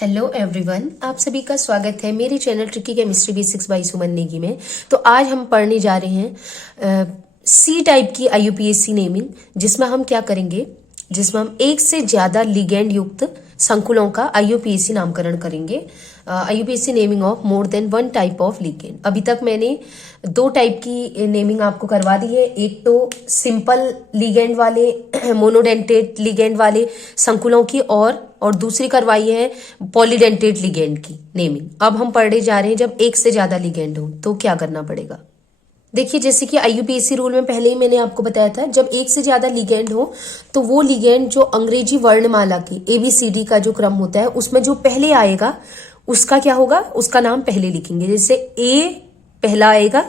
Hello everyone, आप सभी का स्वागत है मेरे channel tricky chemistry basics by Suman Negi में। तो आज हम पढ़ने जा रहे हैं सी टाइप की आईयूपीएसी नेमिंग, जिसमें हम क्या करेंगे, जिसमें हम एक से ज्यादा लिगेंड युक्त संकुलों का आईयूपीएसी नामकरण करेंगे। IUPAC naming of more than one type of ligand. अभी तक मैंने दो टाइप की नेमिंग आपको करवा दी है, एक तो सिंपल लिगेंड वाले मोनोडेंटेट लिगेंड वाले संकुलों की और दूसरी करवाई है पॉलीडेंटेट लिगेंड की नेमिंग। अब हम पढ़ने जा रहे हैं जब एक से ज्यादा लिगेंड हो तो क्या करना पड़ेगा। देखिए, जैसे कि आईयूपीएसी रूल में पहले ही मैंने आपको बताया था, जब एक से ज्यादा लिगेंड हो तो वो लिगेंड जो अंग्रेजी वर्णमाला की ABCD का जो क्रम होता है उसमें जो पहले आएगा उसका क्या होगा, उसका नाम पहले लिखेंगे। जैसे A पहला आएगा,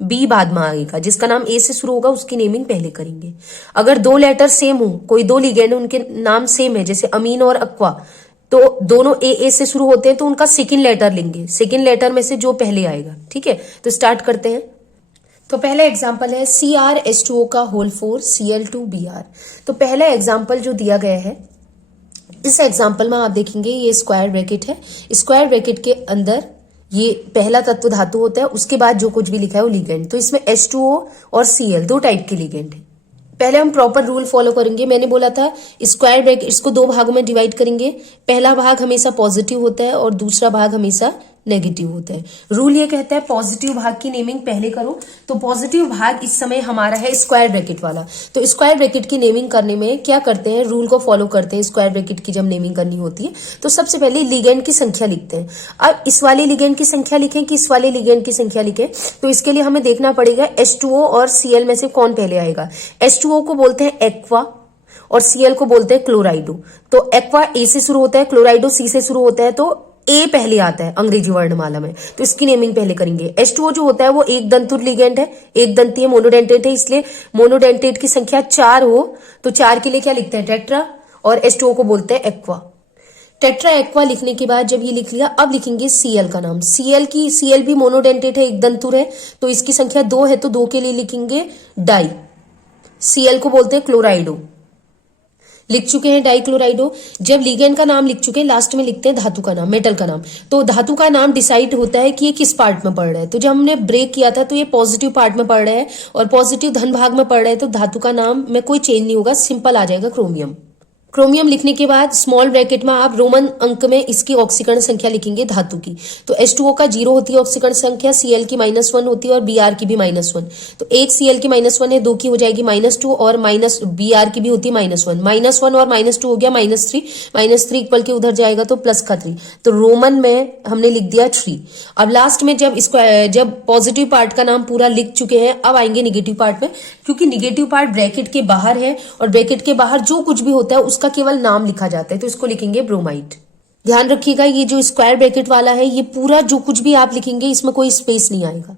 B बाद में आएगा, जिसका नाम A से शुरू होगा उसकी नेमिंग पहले करेंगे। अगर दो लेटर सेम हो, कोई दो लिगेंड उनके नाम सेम है, जैसे अमीन और अक्वा, तो दोनों ए से शुरू होते हैं तो उनका सेकंड लेटर लेंगे, सेकंड लेटर में से जो पहले आएगा। ठीक है, तो स्टार्ट करते हैं। तो पहला एग्जाम्पल है CrH2O का होल 4 Cl2Br। तो पहला एग्जाम्पल जो दिया गया है, इस एग्जाम्पल में आप देखेंगे ये स्क्वायर ब्रैकेट है, स्क्वायर ब्रैकेट के अंदर ये पहला तत्व धातु होता है, उसके बाद जो कुछ भी लिखा है वो लिगेंड। तो इसमें H2O और Cl दो टाइप के लिगेंड है। पहले हम प्रॉपर रूल फॉलो करेंगे। मैंने बोला था स्क्वायर ब्रैकेट इसको दो भागों में डिवाइड करेंगे, पहला भाग हमेशा पॉजिटिव होता है और दूसरा भाग हमेशा नेगेटिव होता है। रूल ये कहता है पॉजिटिव भाग की नेमिंग पहले करो। तो पॉजिटिव भाग इस समय हमारा है स्क्वायर ब्रैकेट वाला। तो स्क्वायर ब्रैकेट की नेमिंग करने में क्या करते हैं, रूल को फॉलो करते हैं। स्क्वायर ब्रैकेट की जब नेमिंग करनी होती है तो सबसे पहले लिगेंड की संख्या लिखते हैं। अब इस वाले लिगेंड की संख्या लिखें कि इस वाले लिगेंड की संख्या लिखें, तो इसके लिए हमें देखना पड़ेगा H2O और Cl में से कौन पहले आएगा। H2O को बोलते हैं एक्वा और Cl को बोलते हैं क्लोराइडो। तो एक्वा A से शुरू होता है, क्लोराइडो C से शुरू होता है, तो ए पहले आता है अंग्रेजी वर्णमाला में, तो इसकी नेमिंग पहले करेंगे। H2O जो होता है वो एक दंतुर लिगेंड है, एक दंतीय मोनोडेंटेट है, इसलिए मोनोडेंटेट की संख्या 4 हो तो 4 के लिए क्या लिखते हैं, टेट्रा, और H2O को बोलते हैं एक्वा। टेट्रा एक्वा लिखने के बाद जब ये लिख लिया, अब लिखेंगे Cl का नाम। Cl भी मोनोडेंटेट है, एक दंतुर है, तो इसकी संख्या 2 है, तो 2 के लिए लिखेंगे डाई। Cl को बोलते हैं क्लोराइडो, लिख चुके हैं डाइक्लोराइडो। जब लिगेंड का नाम लिख चुके हैं, लास्ट में लिखते हैं धातु का नाम, मेटल का नाम। तो धातु का नाम डिसाइड होता है कि ये किस पार्ट में पड़ रहा है। तो जब हमने ब्रेक किया था तो ये पॉजिटिव पार्ट में पड़ रहा है और पॉजिटिव धन भाग में पड़ रहा है, तो धातु का नाम में कोई चेंज नहीं होगा, सिंपल आ जाएगा क्रोमियम। क्रोमियम लिखने के बाद स्मॉल ब्रैकेट में आप रोमन अंक में इसकी ऑक्सीकरण संख्या लिखेंगे धातु की। तो H2O का 0 होती है ऑक्सीकरण संख्या, Cl की -1 होती है और Br की भी -1। तो एक Cl की -1 है, 2 की हो जाएगी -2 और Br की भी होती है -1। -1 और -2 हो गया -3, -3 इक्वल के उधर जाएगा तो प्लस का 3। तो रोमन में हमने लिख दिया 3। अब लास्ट में जब पॉजिटिव पार्ट का नाम पूरा लिख चुके हैं, अब आएंगे निगेटिव पार्ट में, क्योंकि निगेटिव पार्ट ब्रैकेट के बाहर है और ब्रैकेट के बाहर जो कुछ भी होता है उसका केवल नाम लिखा जाता है, तो इसको लिखेंगे ब्रोमाइड। ध्यान रखिएगा, ये जो स्क्वायर ब्रैकेट वाला है, ये पूरा जो कुछ भी आप लिखेंगे इसमें कोई स्पेस नहीं आएगा।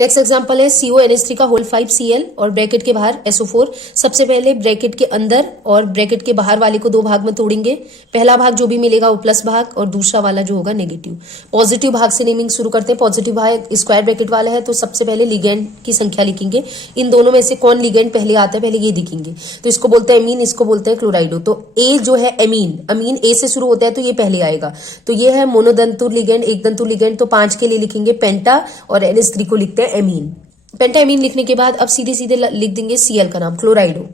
नेक्स्ट एग्जांपल है CONH3 का होल 5 Cl और ब्रैकेट के बाहर SO4। सबसे पहले ब्रैकेट के अंदर और ब्रैकेट के बाहर वाले को दो भाग में तोड़ेंगे। पहला भाग जो भी मिलेगा वो प्लस भाग और दूसरा वाला जो होगा नेगेटिव। पॉजिटिव भाग से नेमिंग शुरू करते हैं। पॉजिटिव भाग स्क्वायर ब्रैकेट वाला है, तो सबसे पहले लिगेंड की संख्या लिखेंगे। इन दोनों में से कौन लिगेंड पहले आता है, पहले ये दिखेंगे। तो इसको बोलते हैं एमीन, इसको बोलते हैं क्लोराइडो। तो ए जो है एमीन, अमीन A से शुरू होता है तो ये पहले आएगा। तो ये है मोनोदंतुर लिगेंड, एक दंतुर लिगेंड। तो 5 के लिए लिखेंगे पेंटा और NH3 को लिखते हैं एमीन। पेंटा एमीन लिखने के बाद अब सीधे सीधे लिख देंगे Cl का नाम क्लोराइडो।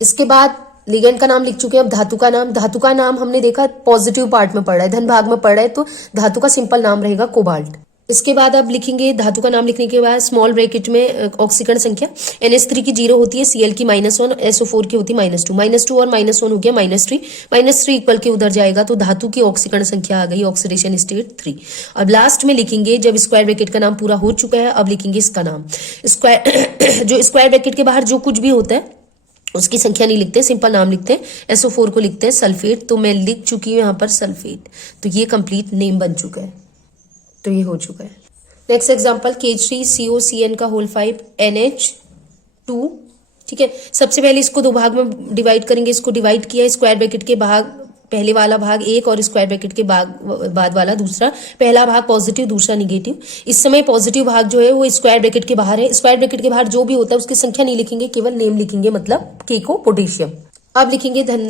इसके बाद लिगेंड का नाम लिख चुके हैं, अब धातु का नाम। धातु का नाम हमने देखा पॉजिटिव पार्ट में पड़ रहा है, धन भाग में पड़ रहा है, तो धातु का सिंपल नाम रहेगा कोबाल्ट। इसके बाद अब लिखेंगे धातु का नाम लिखने के बाद स्मॉल ब्रैकेट में ऑक्सीकरण संख्या। NH3 की 0 होती है, Cl की -1, SO4 की होती है -2। -2 और -1 हो गया -3, -3 इक्वल के उधर जाएगा तो धातु की ऑक्सीकरण संख्या आ गई, ऑक्सीडेशन स्टेट 3। अब लास्ट में लिखेंगे, जब स्क्वायर ब्रैकेट का नाम पूरा हो चुका है, अब लिखेंगे इसका नाम। स्क्वायर जो स्क्वायर ब्रैकेट के बाहर जो कुछ भी होता है उसकी संख्या नहीं लिखते, सिंपल नाम लिखते हैं। SO4 को लिखते हैं सल्फेट। तो मैं लिख चुकी हूँ यहाँ पर सल्फेट। तो ये कंप्लीट नेम बन चुका है, तो ये हो चुका है। नेक्स्ट एग्जांपल K3COCN का होल 5 NH2। ठीक है, सबसे पहले इसको दो भाग में डिवाइड करेंगे। इसको डिवाइड किया, स्क्वायर ब्रैकेट के भाग पहले वाला भाग एक और स्क्वायर ब्रैकेट के बाद वाला दूसरा। पहला भाग पॉजिटिव, दूसरा निगेटिव। इस समय पॉजिटिव भाग जो है वो स्क्वायर ब्रैकेट के बाहर है। स्क्वायर ब्रैकेट के बाहर जो भी होता है उसकी संख्या नहीं लिखेंगे, केवल नेम लिखेंगे, मतलब K को पोटेशियम। अब लिखेंगे धन,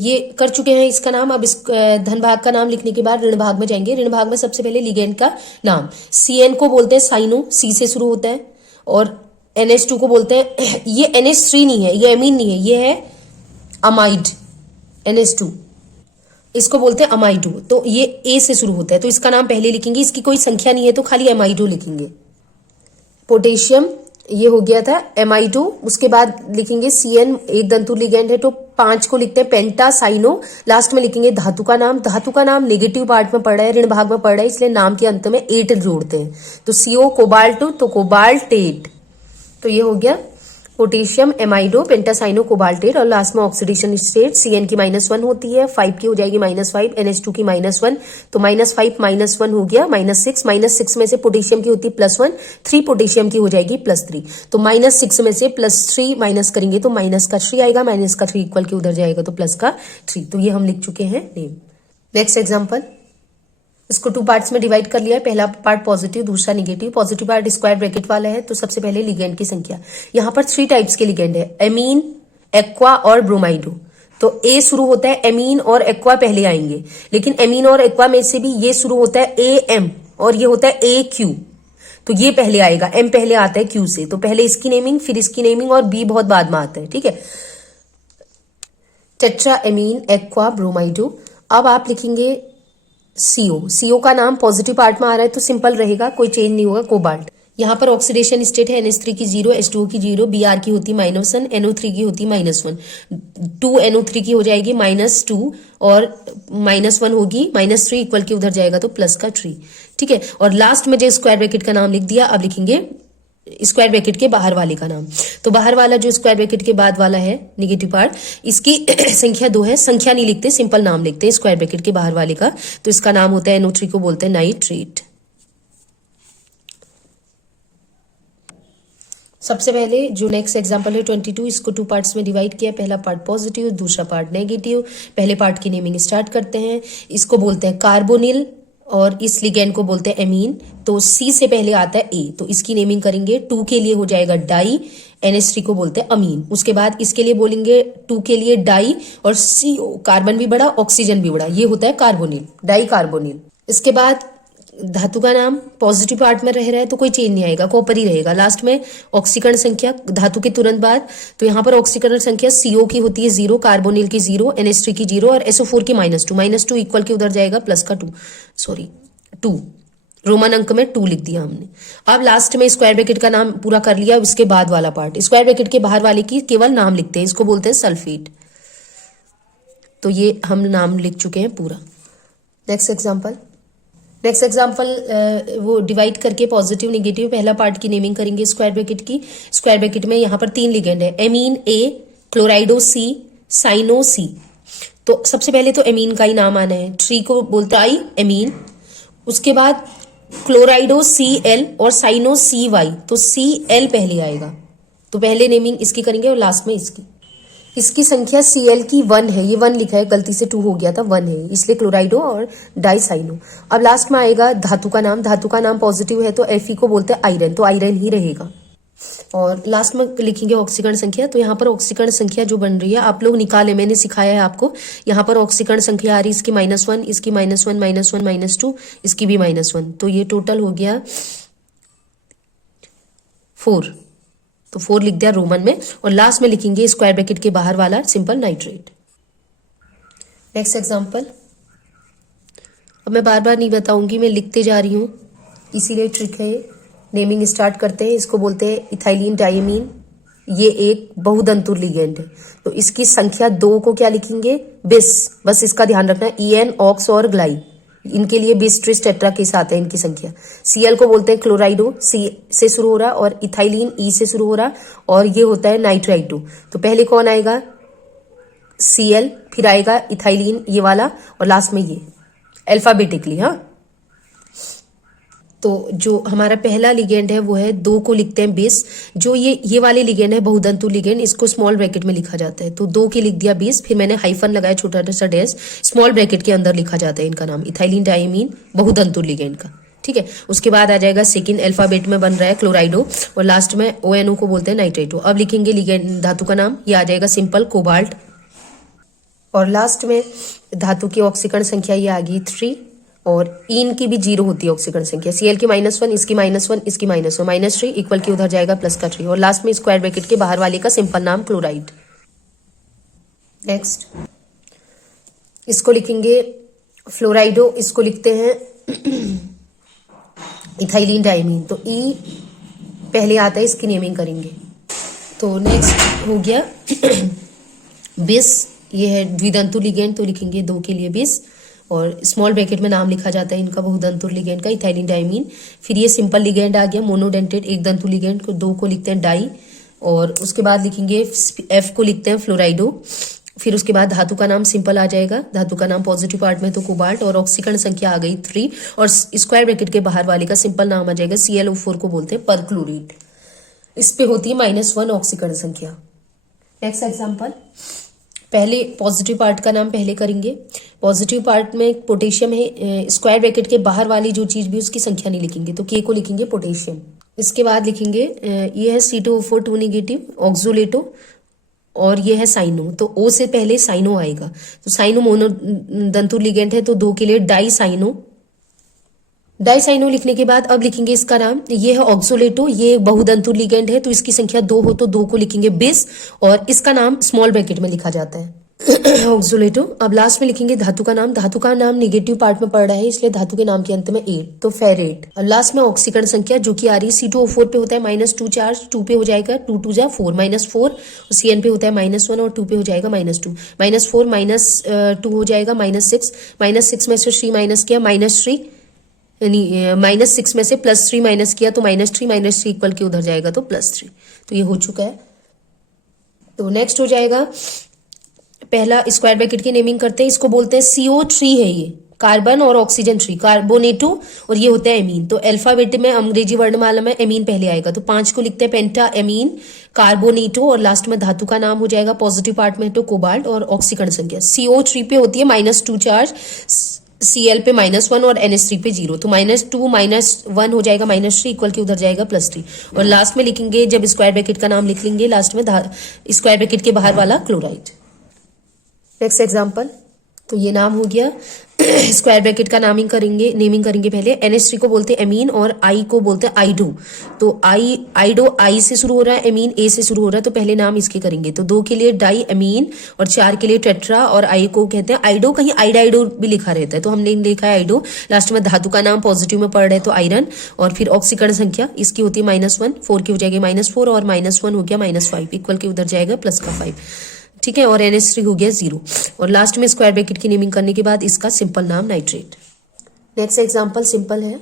ये कर चुके हैं इसका नाम। अब इस धन भाग का नाम लिखने के बाद ऋण भाग में जाएंगे। ऋण भाग में सबसे पहले लिगेंड का नाम, CN को बोलते हैं साइनो, C से शुरू होता है, और NH2 को बोलते हैं, ये NH3 नहीं है, ये एमीन नहीं है, ये है अमाइड, NH2, इसको बोलते हैं अमाइडो। तो ये A से शुरू होता है, तो इसका नाम पहले लिखेंगे। इसकी कोई संख्या नहीं है तो खाली अमाइडो लिखेंगे। पोटेशियम ये हो गया था एमाइडो। उसके बाद लिखेंगे CN, एक दंतु लिगेंड है, तो 5 को लिखते हैं पेंटा साइनो। लास्ट में लिखेंगे धातु का नाम। धातु का नाम नेगेटिव पार्ट में पड़ रहा है, ऋण भाग में पड़ रहा है, इसलिए नाम के अंत में एट जोड़ते हैं। तो CO कोबाल्ट, तो कोबाल्टेट। तो ये हो गया पोटेशियम एमाइडो पेंटासाइनो कोबाल्टेट। और लास्ट में ऑक्सीडेशन स्टेट CN की -1 होती है, 5 की हो जाएगी -5, NH2 की -1, तो -5 -1 हो गया -6। -6 में से पोटेशियम की होती है +1, 3 पोटेशियम की हो जाएगी +3। तो -6 में से +3 माइनस करेंगे तो -3 आएगा, -3 इक्वल के उधर जाएगा तो +3। तो ये हम लिख चुके हैं नेम। नेक्स्ट एग्जाम्पल, इसको 2 पार्ट्स में डिवाइड कर लिया है। पहला पार्ट पॉजिटिव, दूसरा negative. Positive part square bracket वाला है, तो सबसे पहले लिगेंड की संख्या। यहाँ पर 3 टाइप्स के लिगेंड है, एमीन, एक्वा और ब्रोमाइडो। तो A शुरू होता है, एमीन और एक्वा पहले आएंगे, लेकिन एमीन और एक्वा में से भी ये शुरू होता है AM और ये होता है AQ। तो ये पहले आएगा, M पहले आता है Q से, तो पहले इसकी नेमिंग, फिर इसकी नेमिंग, और B बहुत बाद में आता है, ठीक है। Tetra amine aqua bromido. अब आप लिखेंगे CO का नाम पॉजिटिव पार्ट में आ रहा है तो सिंपल रहेगा, कोई चेंज नहीं होगा, कोबाल्ट। यहाँ पर ऑक्सीडेशन स्टेट है, NH3 की 0, H2O की 0, Br की होती -1, NO3 की होती -1, 2NO3 की हो जाएगी -2 और -1 होगी, -3 इक्वल के उधर जाएगा तो +3, ठीक है। और लास्ट में जो स्क्वायर ब्रैकेट का नाम लिख दिया। अब लिखेंगे स्क्वायर ब्रैकेट के बाहर वाले का नाम। तो बाहर वाला जो स्क्वायर ब्रैकेट के बाद वाला है निगेटिव पार्ट, इसकी संख्या 2 है, संख्या नहीं लिखते, सिंपल नाम लिखते हैं स्क्वायर ब्रैकेट के बाहर वाले का। तो इसका नाम होता है, NO3 को बोलते हैं नाइट्रेट। सबसे पहले जो नेक्स्ट एग्जांपल है 22, इसको 2 पार्ट्स में डिवाइड किया। पहला पार्ट पॉजिटिव, दूसरा पार्ट नेगेटिव। पहले पार्ट की नेमिंग स्टार्ट करते हैं। इसको बोलते हैं कार्बोनिल और इस लिगेंड को बोलते हैं एमीन। तो C से पहले आता है A, तो इसकी नेमिंग करेंगे। 2 के लिए हो जाएगा डाई, NH3 को बोलते हैं अमीन। उसके बाद इसके लिए बोलेंगे 2 के लिए डाई, और CO कार्बन भी बड़ा, ऑक्सीजन भी बड़ा, ये होता है कार्बोनिल, डाई कार्बोनिल। इसके बाद धातु का नाम पॉजिटिव पार्ट में रह रहा है तो कोई चेंज नहीं आएगा, कॉपर ही रहेगा। लास्ट में ऑक्सीकरण संख्या धातु के तुरंत बाद, तो यहाँ पर ऑक्सीकरण संख्या CO की होती है 0, कार्बोनिल की 0, NH3 की 0 और SO4 की -2 इक्वल के उधर जाएगा +2 रोमन अंक में 2 लिख दिया हमने। अब लास्ट में स्क्वायर ब्रैकेट का नाम पूरा कर लिया। उसके बाद वाला पार्ट स्क्वायर ब्रैकेट के बाहर वाले की केवल नाम लिखते हैं, इसको बोलते हैं सल्फेट। तो ये हम नाम लिख चुके हैं पूरा। नेक्स्ट एग्जाम्पल वो डिवाइड करके पॉजिटिव नेगेटिव, पहला पार्ट की नेमिंग करेंगे स्क्वायर ब्रैकेट की। स्क्वायर ब्रैकेट में यहाँ पर 3 लिगेंड है, ammine A, chlorido C, cyano C। तो सबसे पहले तो एमीन का ही नाम आना है, 3 को बोलते आई एमीन। उसके बाद क्लोराइडो CL और साइनो CY, तो CL पहले आएगा, तो पहले नेमिंग इसकी करेंगे और लास्ट में इसकी। इसकी संख्या Cl की 1 है, ये 1 लिखा है, गलती से 2 हो गया था, 1 है, इसलिए क्लोराइडो और डाइसाइनो। अब लास्ट में आएगा धातु का नाम। धातु का नाम पॉजिटिव है तो Fe को बोलते हैं आयरन, तो आयरन ही रहेगा। और लास्ट में लिखेंगे ऑक्सीकरण संख्या। तो यहाँ पर ऑक्सीकरण संख्या जो बन रही है आप लोग निकाले, मैंने सिखाया है आपको। यहाँ पर ऑक्सीकरण संख्या आ रही है इसकी -1, इसकी -1, -2, इसकी भी -1, तो ये टोटल हो गया 4। तो 4 लिख दिया रोमन में, और लास्ट में लिखेंगे स्क्वायर ब्रैकेट के बाहर वाला सिंपल नाइट्रेट। नेक्स्ट एग्जांपल, अब मैं बार बार नहीं बताऊंगी, मैं लिखते जा रही हूँ, इसीलिए ट्रिक है। नेमिंग स्टार्ट करते हैं। इसको बोलते हैं इथाइलिन डायमीन। ये एक बहुदंतुर लिगेंड है, तो इसकी संख्या 2 को क्या लिखेंगे, बिस, बस इसका ध्यान रखना। EN, ऑक्स और ग्लाई, इनके लिए बिस, ट्रिस, टेट्रा केस आते हैं इनकी संख्या। Cl को बोलते हैं क्लोराइडो, C से शुरू हो रहा, और इथाइलिन E से शुरू हो रहा, और ये होता है नाइट्राइटो। तो पहले कौन आएगा, Cl, फिर आएगा इथाइलिन ये वाला, और लास्ट में ये अल्फाबेटिकली। हाँ, तो जो हमारा पहला लिगेंड है वो है 2 को लिखते हैं बेस। जो ये वाले लिगेंड है बहुदंतु लिगेंड, इसको स्मॉल ब्रैकेट में लिखा जाता है, तो 2 के लिख दिया बेस, फिर मैंने हाइफन लगाया छोटा सा डैश, स्मॉल ब्रैकेट के अंदर लिखा जाता है इनका नाम, इथाइलिन डायमीन बहुदंतु लिगेंड का, ठीक है। उसके बाद आ जाएगा सेकंड अल्फाबेट में बन रहा है क्लोराइडो, और लास्ट में ONO को बोलते हैं नाइट्राइटो। अब लिखेंगे लिगेंड धातु का नाम, ये आ जाएगा सिंपल कोबाल्ट। और लास्ट में धातु की ऑक्सीकरण संख्या ये आ गई 3 और इन की भी 0 होती है ऑक्सीकरण संख्या। Cl की -1, इसकी -1, इसकी -1, -3 इक्वल की उधर जाएगा प्लस का 3 और लास्ट में स्क्वायर ब्रैकेट के बाहर वाले का सिंपल नाम क्लोराइड। नेक्स्ट इसको लिखेंगे फ्लोराइडो, इसको लिखते हैं इथाइलिन डायमीन। तो ई पहले आता है, इसकी नेमिंग करेंगे। तो नेक्स्ट हो गया बिस, ये है द्विदंतु लिगेंड, तो लिखेंगे 2 के लिए बिस और स्मॉल ब्रैकेट में नाम लिखा जाता है इनका बहुदंतु लिगेंड का इथाइलिन डायमीन। फिर ये सिंपल लिगेंड आ गया मोनोडेंटेड एक दंतु लिगेंड को 2 को लिखते हैं डाई और उसके बाद लिखेंगे एफ को लिखते हैं फ्लोराइडो। फिर उसके बाद धातु का नाम सिंपल आ जाएगा, धातु का नाम पॉजिटिव पार्ट में तो कोबाल्ट और ऑक्सीकरण संख्या आ गई 3 और स्क्वायर ब्रैकेट के बाहर वाले का सिंपल नाम आ जाएगा ClO4 को बोलते हैं परक्लोरेट। इस पे होती है -1 ऑक्सीकरण संख्या। नेक्स्ट एग्जांपल, पहले पॉजिटिव पार्ट का नाम पहले करेंगे। पॉजिटिव पार्ट में पोटेशियम है, स्क्वायर ब्रैकेट के बाहर वाली जो चीज भी उसकी संख्या नहीं लिखेंगे, तो K को लिखेंगे पोटेशियम। इसके बाद लिखेंगे ये है C2O4 2 नेगेटिव ऑक्सोलेटो और ये है साइनो, तो O से पहले साइनो आएगा, तो साइनो मोनो दंतु लिगेंड है तो 2 के लिए डाई साइनो लिखने के बाद अब लिखेंगे इसका नाम, ये है ऑक्सोलेटो, ये बहुदंतु लिगेंड है तो इसकी संख्या 2 हो तो 2 को लिखेंगे बिस और इसका नाम स्मॉल ब्रैकेट में लिखा जाता है ऑक्सोलेटो। अब लास्ट में लिखेंगे धातु का नाम नेगेटिव पार्ट में पड़ रहा है इसलिए धातु के नाम के अंत में 8 तो फेरेट। और लास्ट में ऑक्सीकरण संख्या जो कि आ रही है C2O4 पे होता है -2 चार्ज, 2 पे हो जाएगा 2 2 जा 4 -4 और Cn पे होता है -1 और 2 पे हो जाएगा -2 -4 -2 हो जाएगा -6 में से 3 माइनस किया -3 यानी -6 में से +3 माइनस किया तो -3 इक्वल के उधर जाएगा तो +3। तो ये हो चुका है। तो नेक्स्ट हो जाएगा पहला स्क्वायर ब्रैकेट की नेमिंग करते हैं, इसको बोलते हैं CO3 है ये कार्बन और ऑक्सीजन 3 कार्बोनेटो और ये होता है एमीन। तो अल्फाबेट में अंग्रेजी वर्णमाला में एमीन पहले आएगा तो 5 को लिखते हैं पेंटा एमीन कार्बोनेटो और लास्ट में धातु का नाम हो जाएगा पॉजिटिव पार्ट में तो कोबाल्ट और ऑक्सीकरण संख्या CO3 पे होती है -2 चार्ज, Cl पे -1 और NH3 पे 0 तो -2 -1 हो जाएगा -3 इक्वल के उधर जाएगा +3 और लास्ट में लिखेंगे जब स्क्वायर ब्रैकेट का नाम लिख लेंगे लास्ट में स्क्वायर ब्रैकेट के बाहर वाला क्लोराइड। नेक्स्ट एग्जांपल, तो ये नाम हो गया स्क्वायर ब्रैकेट का नेमिंग करेंगे पहले। NH3 को बोलते हैं एमीन और I को बोलते हैं आइडो। तो आइडो I से शुरू हो रहा है, एमीन A से शुरू हो रहा है तो पहले नाम इसके करेंगे। तो 2 के लिए डाई एमीन और 4 के लिए टेट्रा और I को कहते हैं आइडो, कहीं आइडाइडो भी लिखा रहता है तो हमने लिखा है आइडो। लास्ट में धातु का नाम पॉजिटिव में पड़ रहा है तो आयरन और फिर ऑक्सीकरण संख्या इसकी होती है -1, 4 की हो जाएगी -4 और -1 हो गया -5 इक्वल के उधर जाएगा +5, ठीक है। और NH3 हो गया 0 और लास्ट में स्क्वायर ब्रैकेट की नेमिंग करने के बाद इसका सिंपल नाम नाइट्रेट। नेक्स्ट एग्जांपल सिंपल है,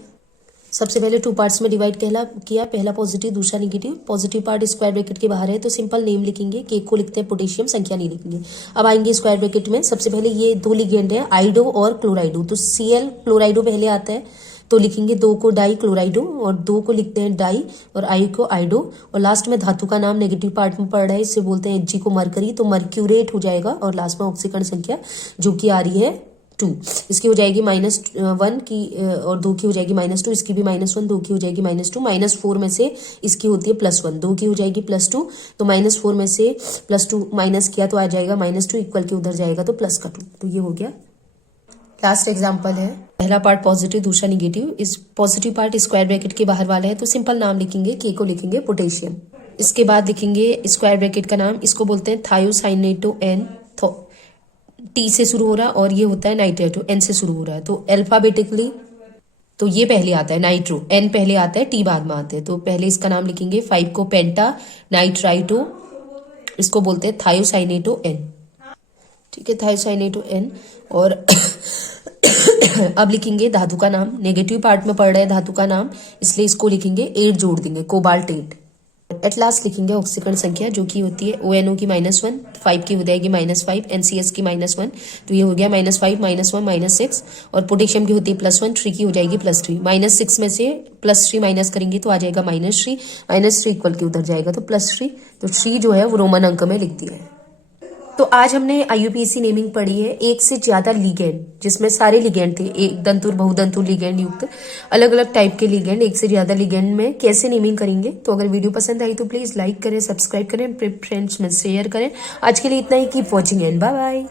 सबसे पहले 2 पार्ट्स में डिवाइड किया, पहला पॉजिटिव दूसरा negative. Positive part square bracket के बाहर है तो सिंपल नेम लिखेंगे, K को लिखते हैं पोटेशियम, संख्या नहीं लिखेंगे। अब आएंगे स्क्वायर ब्रैकेट में, सबसे पहले ये 2 लिगेंड है आइडो और क्लोराइडो, तो Cl क्लोराइडो पहले आता है तो लिखेंगे 2 को डाई क्लोराइडो और 2 को लिखते हैं डाई और I को आइडो और लास्ट में धातु का नाम नेगेटिव पार्ट में पड़ रहा है इससे बोलते हैं Hg को मरकरी तो मर्क्यूरेट हो जाएगा और लास्ट में ऑक्सीकरण संख्या जो कि आ रही है 2, इसकी हो जाएगी -1 की और 2 की हो जाएगी -2, इसकी भी -1, 2 की हो जाएगी -2, -4 में से इसकी होती है +1, 2 की हो जाएगी +2 तो -4 में से +2 माइनस किया तो आ जाएगा -2 इक्वल के उधर जाएगा तो +2। तो ये हो गया। लास्ट एग्जांपल है, पहला पार्ट पॉजिटिव दूसरा नेगेटिव, इस पॉजिटिव पार्ट स्क्वायर ब्रैकेट के बाहर वाला है तो सिंपल नाम लिखेंगे, K को लिखेंगे पोटेशियम। इसके बाद लिखेंगे स्क्वायर ब्रैकेट का नाम, इसको बोलते हैं थायोसाइनेटो N, T से शुरू हो रहा और ये होता है नाइट्रेटो, N से शुरू हो रहा है तो अल्फाबेटिकली तो ये पहले आता है नाइट्रो, N पहले आता है, T बाद में आते हैं तो पहले इसका नाम लिखेंगे। 5 को पेंटा नाइट्राइटो, इसको बोलते हैं थायोसाइनेटो N, ठीक है, थायोसाइनेटो N। और अब लिखेंगे धातु का नाम, नेगेटिव पार्ट में पड़ रहा है धातु का नाम इसलिए इसको लिखेंगे 8 जोड़ देंगे कोबाल्ट 8। एट लास्ट लिखेंगे ऑक्सीकरण संख्या जो कि होती है ONO की -1, 5 की हो जाएगी -5, NCS की -1 तो ये हो गया -5 -1 -6 और पोटेशियम की होती है +1, 3 की हो जाएगी +3, -6 में से +3 माइनस करेंगे तो आ जाएगा -3 इक्वल के उधर जाएगा तो +3, तो 3 जो है वो रोमन अंक में लिख दिया है। तो आज हमने IUPAC नेमिंग पढ़ी है, एक से ज्यादा लिगेंड जिसमें सारे लिगेंड थे, एक दंतुर बहुदंतुर लिगेंड युक्त अलग अलग टाइप के लिगेंड, एक से ज्यादा लिगेंड में कैसे नेमिंग करेंगे। तो अगर वीडियो पसंद आई तो प्लीज लाइक करें, सब्सक्राइब करें, फ्रेंड्स में शेयर करें। आज के लिए इतना ही, keep watching and bye bye.